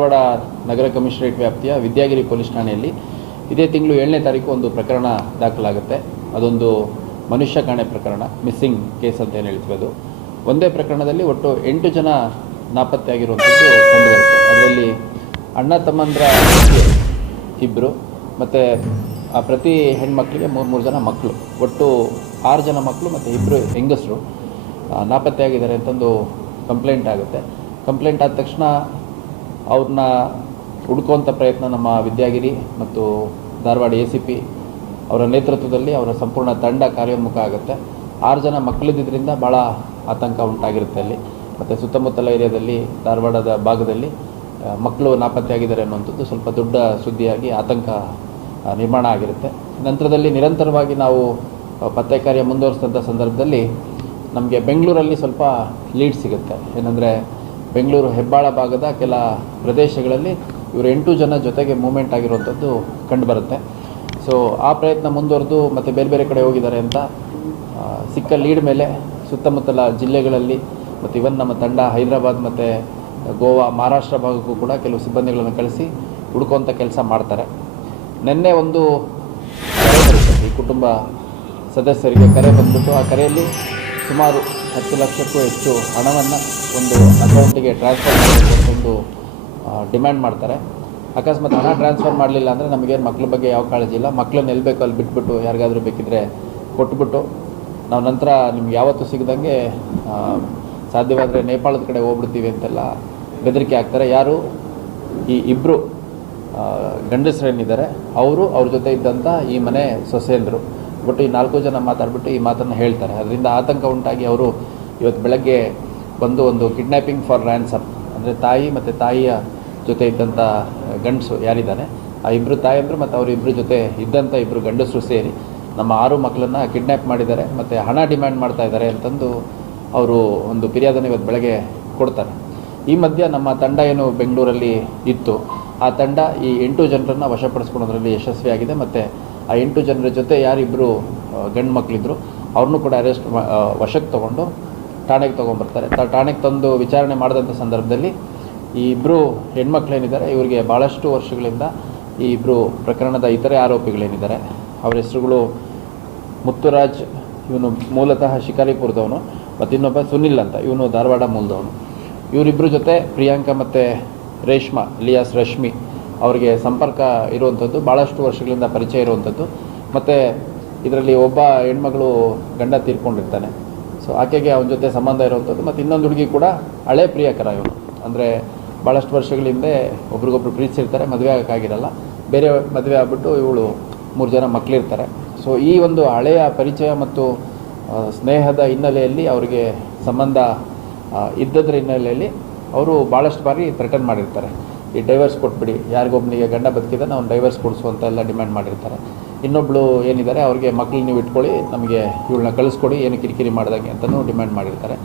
ಧಾರವಾಡ ನಗರ commissionerate ವ್ಯಾಪ್ತಿಯ Vidyagiri police ಠಾಣೆಯಲ್ಲಿ ಇದೇ ತಿಂಗಳು ಏಳನೇ ತಾರೀಕು ಒಂದು ಪ್ರಕರಣ ದಾಖಲಾಗುತ್ತೆ. ಅದೊಂದು ಮನುಷ್ಯ ಕಾಣೆ ಪ್ರಕರಣ, ಮಿಸ್ಸಿಂಗ್ ಕೇಸ್ ಅಂತ ಏನು ಹೇಳ್ತೀವಿ ಅದು ಒಂದೇ ಪ್ರಕರಣದಲ್ಲಿ ಒಟ್ಟು ಎಂಟು ಜನ ನಾಪತ್ತೆ ಆಗಿರುವಂಥದ್ದು ಕಂಡುಬರುತ್ತೆ. ಅದರಲ್ಲಿ ಅಣ್ಣ, ತಮ್ಮಂದ್ರ ಇಬ್ಬರು ಮತ್ತು ಆ ಪ್ರತಿ ಹೆಣ್ಮಕ್ಳಿಗೆ ಮೂರು ಮೂರು ಜನ ಮಕ್ಕಳು ಒಟ್ಟು ಆರು ಜನ ಮಕ್ಕಳು ಮತ್ತು ಇಬ್ಬರು ಹೆಂಗಸರು ನಾಪತ್ತೆ ಆಗಿದ್ದಾರೆ ಅಂತಂದು ಕಂಪ್ಲೇಂಟ್ ಆಗುತ್ತೆ. ಕಂಪ್ಲೇಂಟ್ ಆದ ತಕ್ಷಣ ಅವ್ರನ್ನ ಹುಡ್ಕುವಂಥ ಪ್ರಯತ್ನ ನಮ್ಮ ವಿದ್ಯಾಗಿರಿ ಮತ್ತು ಧಾರವಾಡ ಎ ಸಿ ಪಿ ಅವರ ನೇತೃತ್ವದಲ್ಲಿ ಅವರ ಸಂಪೂರ್ಣ ತಂಡ ಕಾರ್ಯೋನ್ಮುಖ ಆಗುತ್ತೆ. ಆರು ಜನ ಮಕ್ಕಳಿದ್ದರಿಂದ ಭಾಳ ಆತಂಕ ಉಂಟಾಗಿರುತ್ತೆ ಅಲ್ಲಿ. ಮತ್ತು ಸುತ್ತಮುತ್ತಲ ಏರಿಯಾದಲ್ಲಿ, ಧಾರವಾಡದ ಭಾಗದಲ್ಲಿ ಮಕ್ಕಳು ನಾಪತ್ತೆಯಾಗಿದ್ದಾರೆ ಅನ್ನುವಂಥದ್ದು ಸ್ವಲ್ಪ ದೊಡ್ಡ ಸುದ್ದಿಯಾಗಿ ಆತಂಕ ನಿರ್ಮಾಣ ಆಗಿರುತ್ತೆ. ನಂತರದಲ್ಲಿ ನಿರಂತರವಾಗಿ ನಾವು ಪತ್ತೆ ಕಾರ್ಯ ಮುಂದುವರಿಸಿದಂಥ ಸಂದರ್ಭದಲ್ಲಿ ನಮಗೆ ಬೆಂಗಳೂರಲ್ಲಿ ಸ್ವಲ್ಪ ಲೀಡ್ ಸಿಗುತ್ತೆ. ಏನಂದರೆ ಬೆಂಗಳೂರು ಹೆಬ್ಬಾಳ ಭಾಗದ ಕೆಲ ಪ್ರದೇಶಗಳಲ್ಲಿ ಇವರು ಎಂಟು ಜನ ಜೊತೆಗೆ ಮೂಮೆಂಟ್ ಆಗಿರುವಂಥದ್ದು ಕಂಡುಬರುತ್ತೆ ಸೊ ಆ ಪ್ರಯತ್ನ ಮುಂದುವರೆದು ಮತ್ತು ಬೇರೆ ಬೇರೆ ಕಡೆ ಹೋಗಿದ್ದಾರೆ ಅಂತ ಸಿಕ್ಕ ಲೀಡ್ ಮೇಲೆ ಸುತ್ತಮುತ್ತಲ ಜಿಲ್ಲೆಗಳಲ್ಲಿ ಮತ್ತು ಇವನ್ ನಮ್ಮ ತಂಡ ಹೈದರಾಬಾದ್ ಮತ್ತು ಗೋವಾ, ಮಹಾರಾಷ್ಟ್ರ ಭಾಗಕ್ಕೂ ಕೂಡ ಕೆಲವು ಸಿಬ್ಬಂದಿಗಳನ್ನು ಕಳಿಸಿ ಹುಡುಕುವಂಥ ಕೆಲಸ ಮಾಡ್ತಾರೆ. ನಿನ್ನೆ ಒಂದು ಈ ಕುಟುಂಬ ಸದಸ್ಯರಿಗೆ ಕರೆ ಬಂದ್ಬಿಟ್ಟು ಆ ಕರೆಯಲ್ಲಿ ಸುಮಾರು ಹತ್ತು ಲಕ್ಷಕ್ಕೂ ಹೆಚ್ಚು ಹಣವನ್ನು ಒಂದು ಅಕೌಂಟಿಗೆ ಟ್ರಾನ್ಸ್ಫರ್ ಮಾಡಬೇಕೆಂದು ಡಿಮ್ಯಾಂಡ್ ಮಾಡ್ತಾರೆ. ಅಕಸ್ಮಾತ್ ಹಣ ಟ್ರಾನ್ಸ್ಫರ್ ಮಾಡಲಿಲ್ಲ ಅಂದರೆ ನಮಗೇನು ಮಕ್ಳ ಬಗ್ಗೆ ಯಾವ ಕಾಳಜಿ ಇಲ್ಲ. ಮಕ್ಕಳು ನಿಲ್ಲಬೇಕು ಬೇಕೋ ಅಲ್ಲಿ ಬಿಟ್ಬಿಟ್ಟು ಯಾರಿಗಾದರೂ ಬೇಕಿದ್ದರೆ ಕೊಟ್ಬಿಟ್ಟು. ನಾವು ನಂತರ ನಿಮ್ಗೆ ಯಾವತ್ತೂ ಸಿಗದಂಗೆ ಸಾಧ್ಯವಾದರೆ ನೇಪಾಳದ ಕಡೆ ಹೋಗ್ಬಿಡ್ತೀವಿ ಅಂತೆಲ್ಲ ಬೆದರಿಕೆ ಹಾಕ್ತಾರೆ. ಯಾರು? ಈ ಇಬ್ಬರು ಗಂಡಸರೇನಿದ್ದಾರೆ ಅವರು ಅವ್ರ ಜೊತೆ ಇದ್ದಂಥ ಈ ಮನೆ ಸೊಸೆಯಂದರು. ಬಟ್ ಈ ನಾಲ್ಕು ಜನ ಮಾತಾಡ್ಬಿಟ್ಟು ಈ ಮಾತನ್ನು ಹೇಳ್ತಾರೆ. ಅದರಿಂದ ಆತಂಕ ಉಂಟಾಗಿ ಅವರು ಇವತ್ತು ಬೆಳಗ್ಗೆ ಬಂದು ಒಂದು ಕಿಡ್ನ್ಯಾಪಿಂಗ್ ಫಾರ್ ರ್ಯಾನ್ಸಮ್ ಅಂದರೆ ತಾಯಿ ಮತ್ತು ತಾಯಿಯ ಜೊತೆ ಇದ್ದಂಥ ಗಂಡಸು ಯಾರಿದ್ದಾರೆ, ಆ ಇಬ್ಬರು ತಾಯಿಯಂದರು ಮತ್ತು ಅವ್ರ ಇಬ್ಬರ ಜೊತೆ ಇದ್ದಂಥ ಇಬ್ಬರು ಗಂಡಸರು ಸೇರಿ ನಮ್ಮ ಆರು ಮಕ್ಕಳನ್ನು ಕಿಡ್ನ್ಯಾಪ್ ಮಾಡಿದ್ದಾರೆ ಮತ್ತು ಹಣ ಡಿಮ್ಯಾಂಡ್ ಮಾಡ್ತಾ ಇದ್ದಾರೆ ಅಂತಂದು ಅವರು ಒಂದು ಫಿರ್ಯಾದನ್ನು ಇವತ್ತು ಬೆಳಗ್ಗೆ ಕೊಡ್ತಾರೆ. ಈ ಮಧ್ಯ ನಮ್ಮ ತಂಡ ಏನು ಬೆಂಗಳೂರಲ್ಲಿ ಇತ್ತು. ಆ ತಂಡ ಈ ಎಂಟು ಜನರನ್ನು ವಶಪಡಿಸ್ಕೊಳ್ಳೋದ್ರಲ್ಲಿ ಯಶಸ್ವಿಯಾಗಿದೆ ಮತ್ತು ಆ ಎಂಟು ಜನರ ಜೊತೆ ಯಾರಿಬ್ಬರು ಗಂಡು ಮಕ್ಕಳಿದ್ರು ಅವ್ರನ್ನೂ ಕೂಡ ಅರೆಸ್ಟ್ ವಶಕ್ಕೆ ತೊಗೊಂಡು ಠಾಣೆಗೆ ತೊಗೊಂಬರ್ತಾರೆ ಠಾಣೆಗೆ ತಂದು ವಿಚಾರಣೆ ಮಾಡಿದಂಥ ಸಂದರ್ಭದಲ್ಲಿ ಈ ಇಬ್ಬರು ಹೆಣ್ಮಕ್ಳೇನಿದ್ದಾರೆ, ಇವರಿಗೆ ಭಾಳಷ್ಟು ವರ್ಷಗಳಿಂದ ಈ ಇಬ್ಬರು ಪ್ರಕರಣದ ಇತರೆ ಆರೋಪಿಗಳೇನಿದ್ದಾರೆ, ಅವರ ಹೆಸರುಗಳು ಮುತ್ತುರಾಜ್, ಇವನು ಮೂಲತಃ ಶಿಕಾರಿಪುರದವನು, ಮತ್ತು ಇನ್ನೊಬ್ಬ ಸುನಿಲ್ ಅಂತ, ಇವನು ಧಾರವಾಡ ಮೂಲದವನು. ಇವರಿಬ್ಬರ ಜೊತೆ ಪ್ರಿಯಾಂಕಾ ಮತ್ತು ರೇಷ್ಮಾ ಲಿಯಾಸ್ ರಶ್ಮಿ ಅವರಿಗೆ ಸಂಪರ್ಕ ಇರುವಂಥದ್ದು ಭಾಳಷ್ಟು ವರ್ಷಗಳಿಂದ ಪರಿಚಯ ಇರುವಂಥದ್ದು. ಮತ್ತು ಇದರಲ್ಲಿ ಒಬ್ಬ ಹೆಣ್ಮಗಳು ಗಂಡ ತೀರ್ಕೊಂಡಿರ್ತಾನೆ. ಸೊ ಆಕೆಗೆ ಅವನ ಜೊತೆ ಸಂಬಂಧ ಇರುವಂಥದ್ದು. ಮತ್ತು ಇನ್ನೊಂದು ಹುಡುಗಿ ಕೂಡ ಹಳೆ ಪ್ರಿಯಕರ ಇವನು ಅಂದರೆ ಭಾಳಷ್ಟು ವರ್ಷಗಳ ಹಿಂದೆ ಒಬ್ರಿಗೊಬ್ರು ಪ್ರೀತಿಸಿರ್ತಾರೆ, ಮದುವೆ ಆಗೋಕ್ಕಾಗಿರಲ್ಲ. ಬೇರೆ ಮದುವೆ ಆಗ್ಬಿಟ್ಟು ಇವಳು ಮೂರು ಜನ ಮಕ್ಕಳಿರ್ತಾರೆ ಸೊ ಈ ಒಂದು ಹಳೆಯ ಪರಿಚಯ ಮತ್ತು ಸ್ನೇಹದ ಹಿನ್ನೆಲೆಯಲ್ಲಿ ಅವರಿಗೆ ಸಂಬಂಧ ಇದ್ದದ್ರ ಹಿನ್ನೆಲೆಯಲ್ಲಿ ಅವರು ಭಾಳಷ್ಟು ಬಾರಿ ಥ್ರೆಟನ್ ಮಾಡಿರ್ತಾರೆ. ಈ ಡೈವರ್ಸ್ ಕೊಟ್ಬಿಡಿ ಯಾರಿಗೊಬ್ಬನಿಗೆ ಗಂಡ ಬದುಕಿದ್ರೆ ನಾವು ಡೈವರ್ಸ್ ಕೊಡಿಸು ಅಂತ ಎಲ್ಲ ಡಿಮ್ಯಾಂಡ್ ಮಾಡಿರ್ತಾರೆ. ಇನ್ನೊಬ್ಳು ಏನಿದ್ದಾರೆ ಅವ್ರಿಗೆ ಮಕ್ಕಳು ನೀವು ಇಟ್ಕೊಳ್ಳಿ, ನಮಗೆ ಇವಳನ್ನ ಕಳಿಸ್ಕೊಡಿ, ಏನು ಕಿರಿಕಿರಿ ಮಾಡ್ದಂಗೆ ಅಂತಲೂ ಡಿಮ್ಯಾಂಡ್ ಮಾಡಿರ್ತಾರೆ.